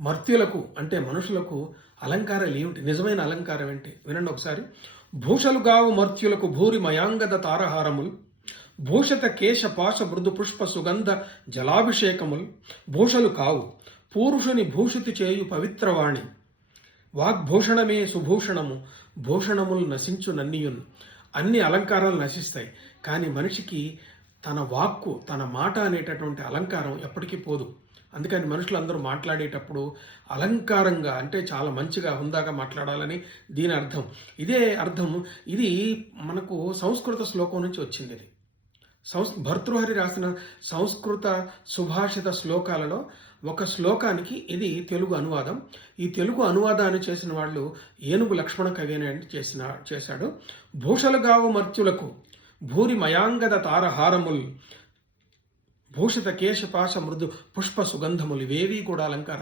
మర్త్యులకు అంటే మనుషులకు అలంకారాలు ఏమిటి? నిజమైన అలంకారం ఏంటి? వినండి ఒకసారి. భూషలు గావు మర్త్యులకు భూరి మయాంగద తారహారముల్, భూషత కేశ పాశ మృదు పుష్ప సుగంధ జలాభిషేకముల్, భూషలు కావు పూరుషుని భూషితి చేయు పవిత్రవాణి, వాగ్భూషణమే సుభూషణము, భూషణములు నశించు నన్నియున్. అన్ని అలంకారాలు నశిస్తాయి, కానీ మనిషికి తన వాక్కు, తన మాట అనేటటువంటి అలంకారం ఎప్పటికీ పోదు. అందుకని మనుషులందరూ మాట్లాడేటప్పుడు అలంకారంగా అంటే చాలా మంచిగా హుందాగా మాట్లాడాలని దీని అర్థం. ఇదే అర్థం ఇది మనకు సంస్కృత శ్లోకం నుంచి వచ్చింది. ఇది భర్తృహరి రాసిన సంస్కృత సుభాషిత శ్లోకాలలో ఒక శ్లోకానికి ఇది తెలుగు అనువాదం. ఈ తెలుగు అనువాదాన్ని చేసిన వాళ్ళు ఏనుగు లక్ష్మణ కవి అని చేశాడు. భూషలుగావు మర్త్యులకు భూరి మయాంగద తారహారముల్, భూషిత కేశపాశ మృదు పుష్ప సుగంధములు, ఇవేవి కూడా అలంకారం.